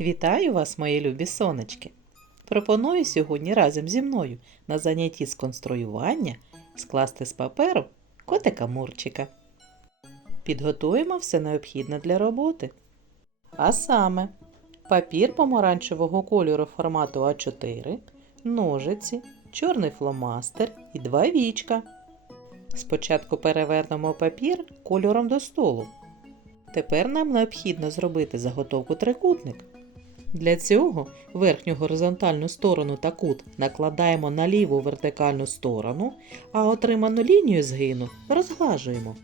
Вітаю вас, мої любі сонечки! Пропоную сьогодні разом зі мною на занятті з конструювання скласти з паперу котика Мурчика. Підготуємо все необхідне для роботи. А саме папір помаранчевого кольору формату А4, ножиці, чорний фломастер і два вічка. Спочатку перевернемо папір кольором до столу. Тепер нам необхідно зробити заготовку трикутник. Для цього верхню горизонтальну сторону та кут накладаємо на ліву вертикальну сторону, а отриману лінію згину розглажуємо.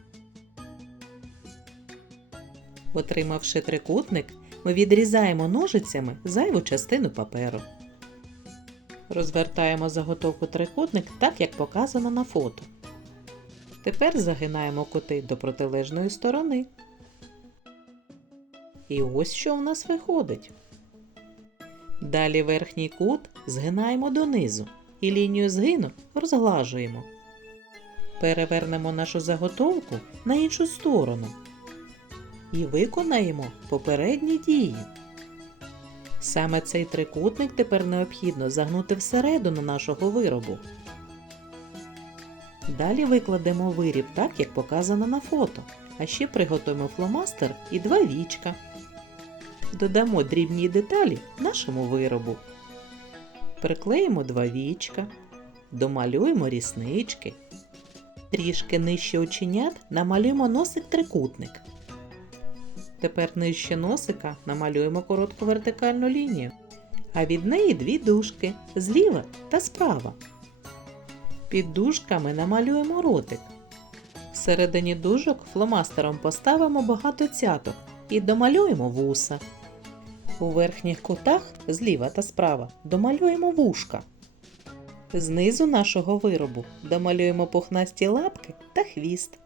Отримавши трикутник, ми відрізаємо ножицями зайву частину паперу. Розвертаємо заготовку трикутник так, як показано на фото. Тепер загинаємо кути до протилежної сторони. І ось що в нас виходить. Далі верхній кут згинаємо донизу і лінію згину розглажуємо. Перевернемо нашу заготовку на іншу сторону і виконаємо попередні дії. Саме цей трикутник тепер необхідно загнути всередину нашого виробу. Далі викладемо виріб так, як показано на фото, а ще приготуємо фломастер і два вічка. Додамо дрібні деталі нашому виробу. Приклеїмо два вічка, домалюємо ріснички. Трішки нижче оченят намалюємо носик трикутник. Тепер нижче носика намалюємо коротку вертикальну лінію, а від неї дві дужки зліва та справа. Під дужками намалюємо ротик. Всередині дужок фломастером поставимо багато цяток і домалюємо вуса. У верхніх кутах зліва та справа домалюємо вушка. Знизу нашого виробу домалюємо пухнасті лапки та хвіст.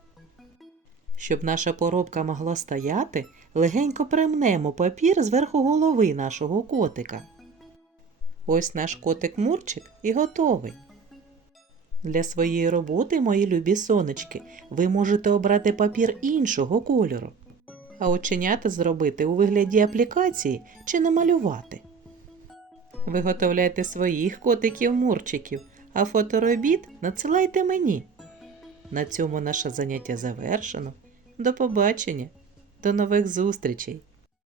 Щоб наша поробка могла стояти, легенько примнемо папір зверху голови нашого котика. Ось наш котик Мурчик і готовий. Для своєї роботи, мої любі сонечки, ви можете обрати папір іншого кольору, а оченята зробити у вигляді аплікації чи намалювати. Виготовляйте своїх котиків-мурчиків, а фоторобіт надсилайте мені. На цьому наше заняття завершено. До побачення, до нових зустрічей!